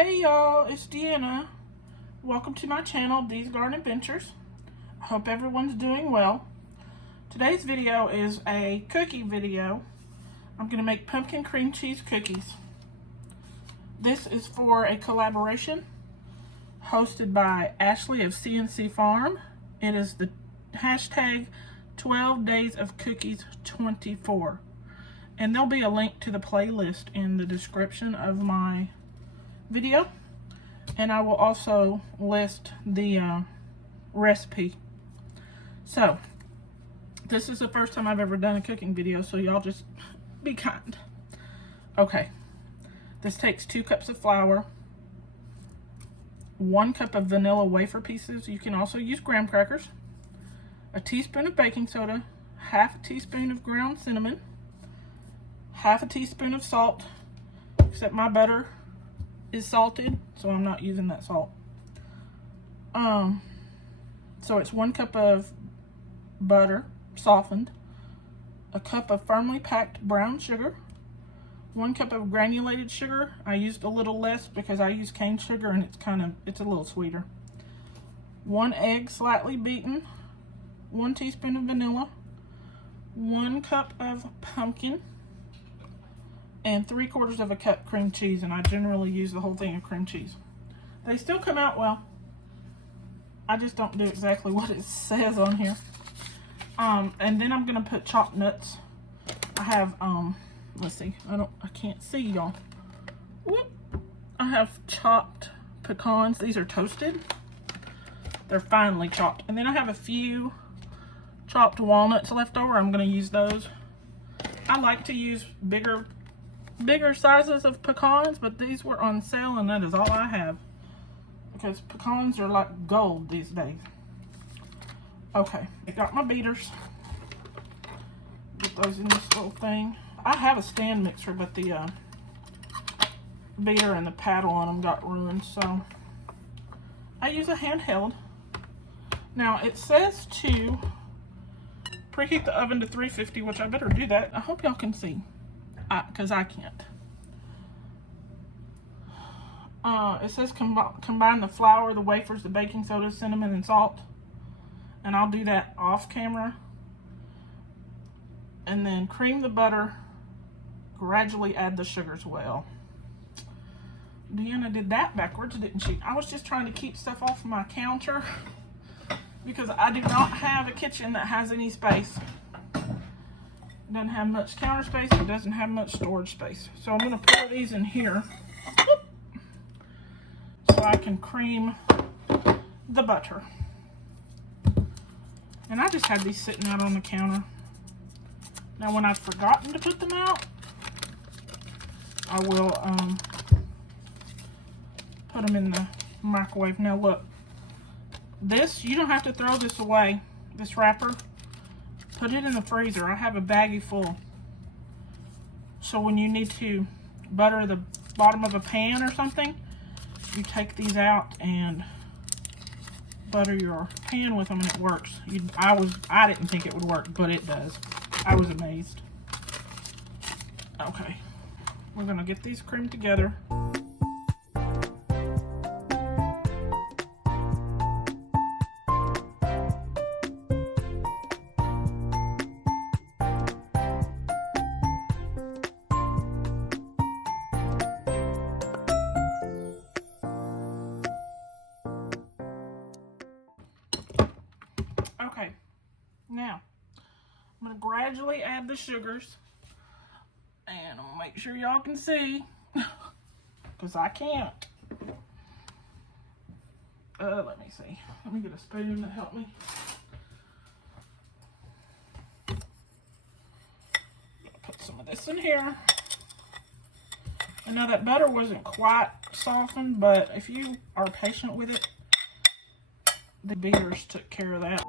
Hey y'all, it's Deanna. Welcome to my channel, Dee's Garden Adventures. I hope everyone's doing well. Today's video is a cookie video. I'm going to make pumpkin cream cheese cookies. This is for a collaboration hosted by Ashley of CNC Farm. It is the hashtag 12 Days of Cookies 24. And there'll be a link to the playlist in the description of my video. And I will also list the recipe. So, this is the first time I've ever done a cooking video, so y'all just be kind. Okay, this takes 2 cups of flour, 1 cup of vanilla wafer pieces. You can also use graham crackers, a teaspoon of baking soda, half a teaspoon of ground cinnamon, half a teaspoon of salt, except my butter is salted, so I'm not using that salt. So it's 1 cup of butter, softened, a cup of firmly packed brown sugar, 1 cup of granulated sugar. I used a little less because I use cane sugar and it's a little sweeter. 1 egg slightly beaten, 1 teaspoon of vanilla, 1 cup of pumpkin, and 3/4 of a cup cream cheese, and I generally use the whole thing of cream cheese. They still come out well. I just don't do exactly what it says on here. And then I'm gonna put chopped nuts. I have let's see, I can't see y'all. I have chopped pecans. These are toasted. They're finely chopped. And then I have a few chopped walnuts left over. I'm gonna use those. I like to use bigger sizes of pecans, but these were on sale and that is all I have, because pecans are like gold these days. Okay, I got my beaters. Get those in this little thing. I have a stand mixer, but the beater and the paddle on them got ruined, so I use a handheld. Now it says to preheat the oven to 350, which I better do that. I hope y'all can see, because I can't. It says combine the flour, the wafers, the baking soda, cinnamon, and salt. And I'll do that off camera. And then cream the butter. Gradually add the sugars well. Deanna did that backwards, didn't she? I was just trying to keep stuff off my counter because I do not have a kitchen that has any space. It doesn't have much counter space. It doesn't have much storage space. So I'm going to pour these in here so I can cream the butter. And I just had these sitting out on the counter. Now when I've forgotten to put them out, I will put them in the microwave. Now look, this, you don't have to throw this away, this wrapper. Put it in the freezer. I have a baggie full. So when you need to butter the bottom of a pan or something, you take these out and butter your pan with them and it works. I didn't think it would work, but it does. I was amazed. Okay, we're gonna get these creamed together. Okay, now I'm going to gradually add the sugars, and I'll make sure y'all can see, because I can't. Let me see. Let me get a spoon to help me. Put some of this in here. I know that butter wasn't quite softened, but if you are patient with it, the beaters took care of that.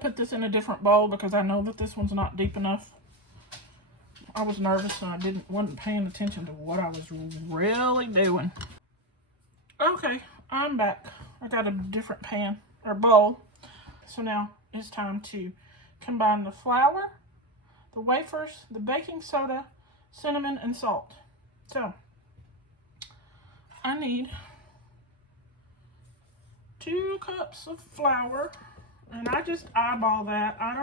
to put this in a different bowl because I know that this one's not deep enough. I was nervous and I wasn't paying attention to what I was really doing. Okay, I'm back. I got a different pan or bowl. So now it's time to combine the flour, the wafers, the baking soda, cinnamon, and salt. So I need 2 cups of flour, and I just eyeball that. I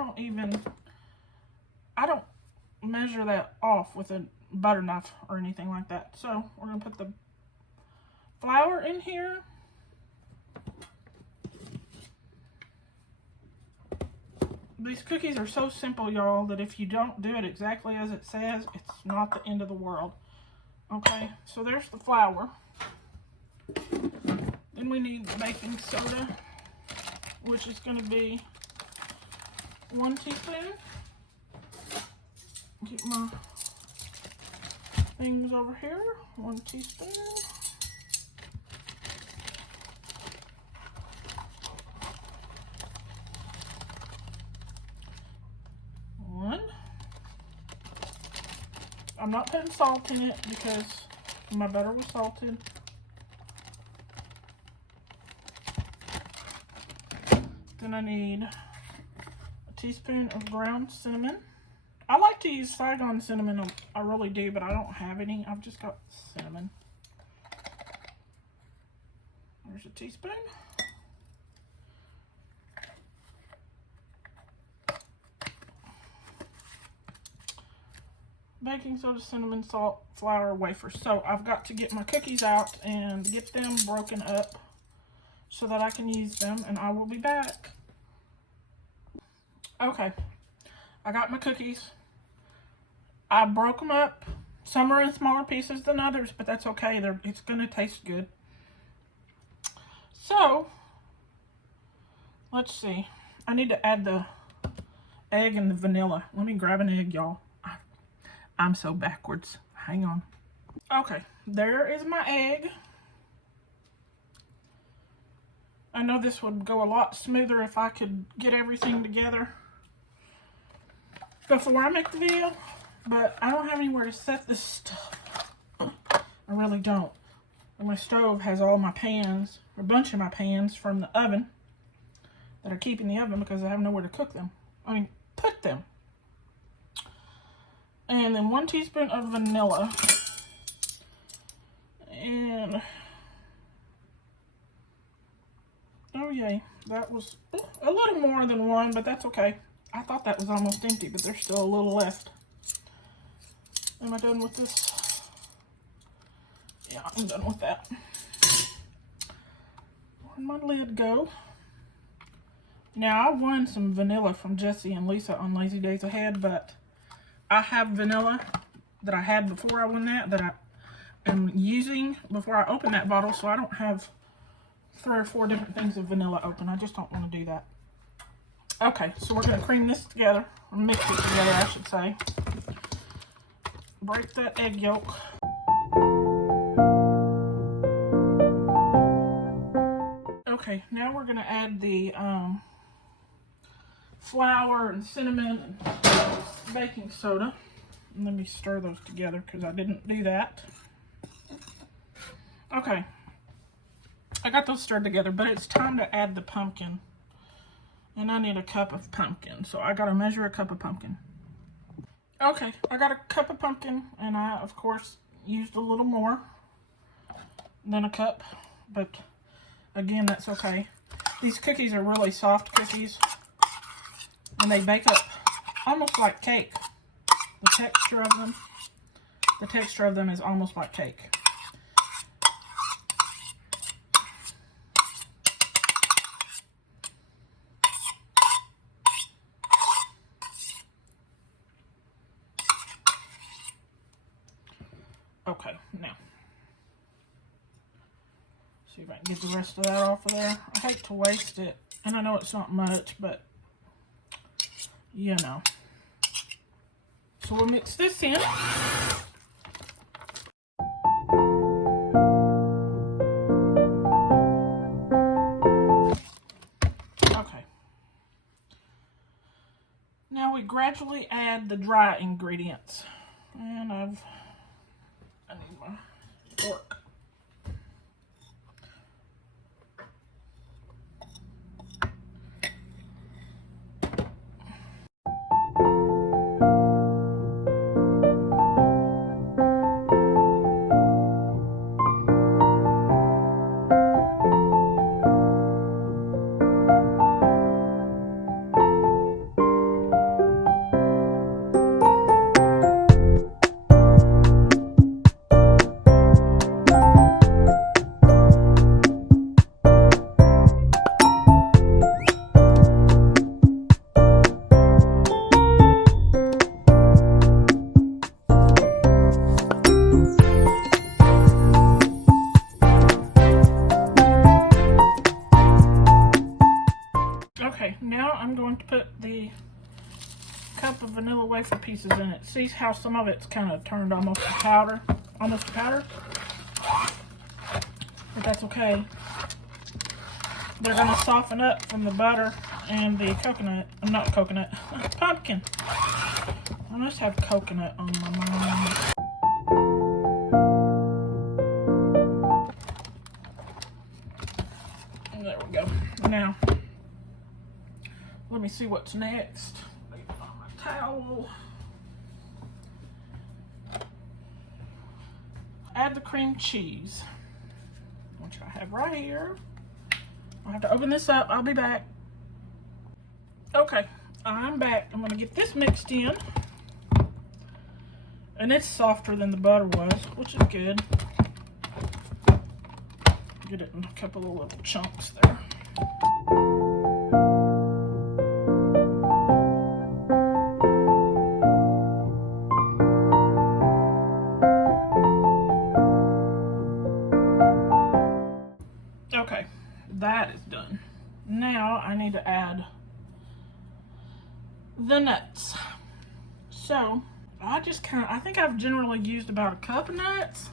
don't measure that off with a butter knife or anything like that. So we're gonna put the flour in here. These cookies are so simple, y'all, that if you don't do it exactly as it says, it's not the end of the world. Okay, so there's the flour. Then we need the baking soda, which is going to be 1 teaspoon. Get my things over here. 1 teaspoon. I'm not putting salt in it because my butter was salted. Then I need a teaspoon of ground cinnamon. I like to use Saigon cinnamon. I really do, but I don't have any. I've just got cinnamon. There's a teaspoon. Baking soda, cinnamon, salt, flour, wafers. So I've got to get my cookies out and get them broken up so that I can use them, and I will be back. Okay, I got my cookies. I broke them up. Some are in smaller pieces than others, but that's okay. It's going to taste good. So, let's see. I need to add the egg and the vanilla. Let me grab an egg, y'all. I'm so backwards. Hang on. Okay, there is my egg. I know this would go a lot smoother if I could get everything together before I make the video, but I don't have anywhere to set this stuff. I really don't. And my stove has all my pans, a bunch of my pans from the oven that I keep in the oven because I have nowhere to cook them. I mean, put them. And then 1 teaspoon of vanilla. And, oh yay, that was a little more than 1, but that's okay. I thought that was almost empty, but there's still a little left. Am I done with this? Yeah, I'm done with that. Where'd my lid go? Now, I won some vanilla from Jesse and Lisa on Lazy Days Ahead, but I have vanilla that I had before I won that I am using before I open that bottle, so I don't have 3 or 4 different things of vanilla open. I just don't want to do that. Okay, so we're going to cream this together, or mix it together, I should say. Break that egg yolk. Okay, now we're going to add the flour and cinnamon and baking soda. And let me stir those together because I didn't do that. Okay, I got those stirred together, but it's time to add the pumpkin. And I need a cup of pumpkin, so I gotta measure a cup of pumpkin. Okay, I got a cup of pumpkin, and I, of course, used a little more than a cup, but again, that's okay. These cookies are really soft cookies, and they bake up almost like cake. The texture of them is almost like cake. Okay, now, see if I can get the rest of that off of there. I hate to waste it, and I know it's not much, but, you know. So we'll mix this in. Okay. gradually add the dry ingredients. And I need my fork. Okay, now I'm going to put the cup of vanilla wafer pieces in it. See how some of it's kind of turned almost to powder? Almost to powder? But that's okay. They're going to soften up from the butter and the coconut. Not coconut, pumpkin. I must have coconut on my mind. There we go. Now, let me see what's next. Let me find my towel. Add the cream cheese, which I have right here. I'll have to open this up. I'll be back. Okay, I'm back. I'm gonna get this mixed in. And it's softer than the butter was, which is good. Get it in a couple of little chunks there. Okay, that is done. Now I need to add the nuts. So I think I've generally used about a cup of nuts.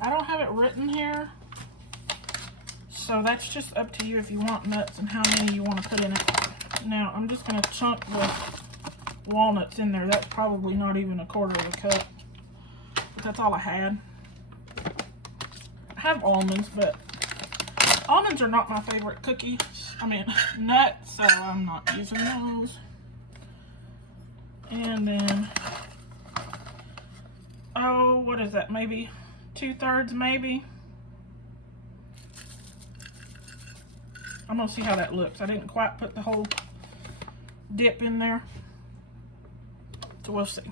I don't have it written here, so that's just up to you if you want nuts and how many you want to put in it. Now I'm just going to chunk the walnuts in there. That's probably not even a quarter of a cup, but that's all I had. I have almonds, but almonds are not my favorite nuts, so I'm not using those. And then, oh, what is that? Maybe 2/3, maybe. I'm gonna see how that looks. I didn't quite put the whole dip in there, so we'll see.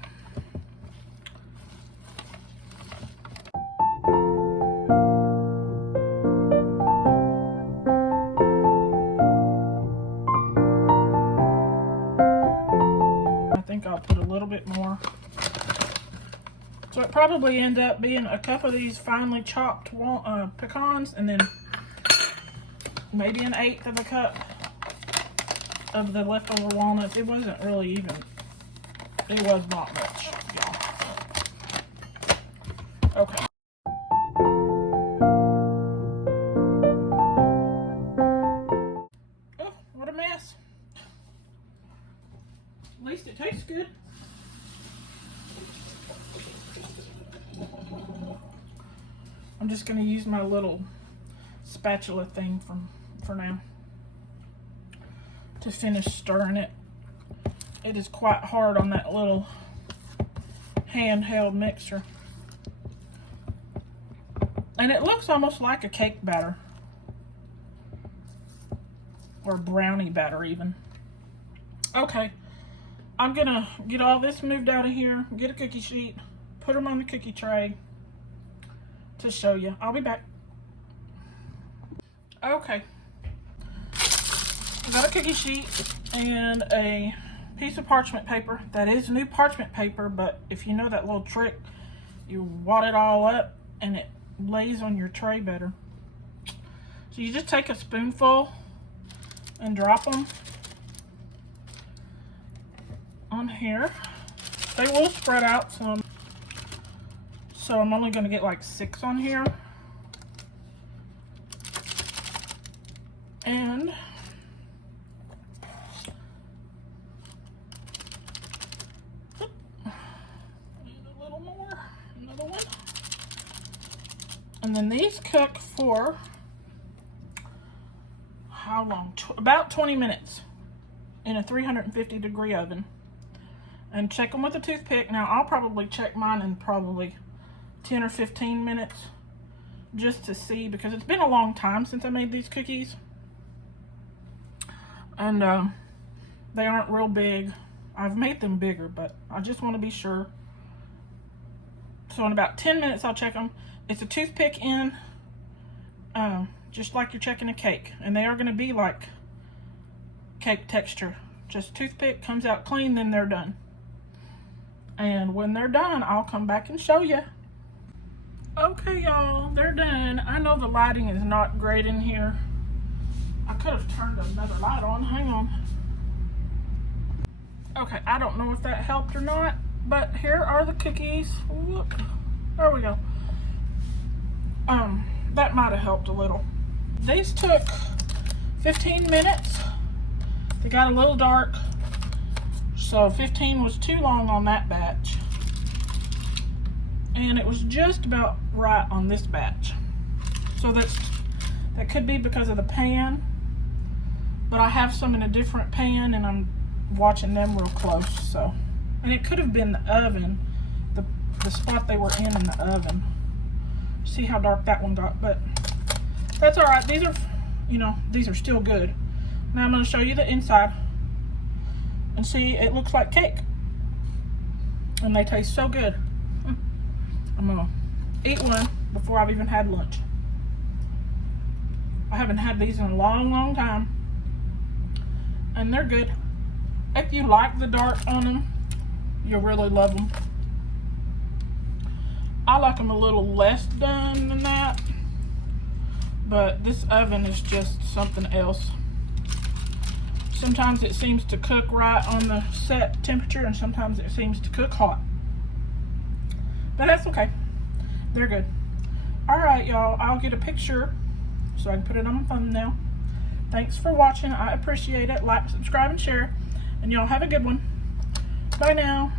I'll put a little bit more. So it probably ends up being a cup of these finely chopped pecans, and then maybe 1/8 of a cup of the leftover walnuts. It wasn't really even, it was not much, y'all. Okay. Oh, what a mess. At least it tastes good. I'm just going to use my little spatula thing for now to finish stirring it. It is quite hard on that little handheld mixer. And it looks almost like a cake batter. Or brownie batter even. Okay. I'm gonna get all this moved out of here, get a cookie sheet, put them on the cookie tray to show you. I'll be back. Okay. Got a cookie sheet and a piece of parchment paper. That is new parchment paper, but if you know that little trick, you wad it all up and it lays on your tray better. So you just take a spoonful and drop them on here. They will spread out some, so I'm only going to get like 6 on here. And And then these cook for how long? About 20 minutes in a 350-degree oven. And check them with a toothpick. Now, I'll probably check mine in probably 10 or 15 minutes just to see, because it's been a long time since I made these cookies. And they aren't real big. I've made them bigger, but I just want to be sure. So in about 10 minutes, I'll check them. It's a toothpick in, just like you're checking a cake. And they are going to be like cake texture. Just toothpick, comes out clean, then they're done. And when they're done, I'll come back and show you. Okay, y'all, they're done. I know the lighting is not great in here. I could have turned another light on. Hang on. Okay, I don't know if that helped or not, but here are the cookies. Whoop. There we go. That might have helped a little. These took 15 minutes. They got a little dark, so 15 was too long on that batch. And it was just about right on this batch. So that could be because of the pan, but I have some in a different pan and I'm watching them real close. So, and it could have been the oven, the spot they were in the oven. See how dark that one got, but that's all right. These are, these are still good. Now I'm going to show you the inside and see, it looks like cake. And they taste so good. I'm going to eat one before I've even had lunch. I haven't had these in a long, long time. And they're good. If you like the dark on them, you'll really love them. I like them a little less done than that. But this oven is just something else. Sometimes it seems to cook right on the set temperature, and sometimes it seems to cook hot. But that's okay. They're good. Alright, y'all. I'll get a picture so I can put it on my thumbnail. Thanks for watching. I appreciate it. Like, subscribe, and share. And y'all have a good one. Bye now.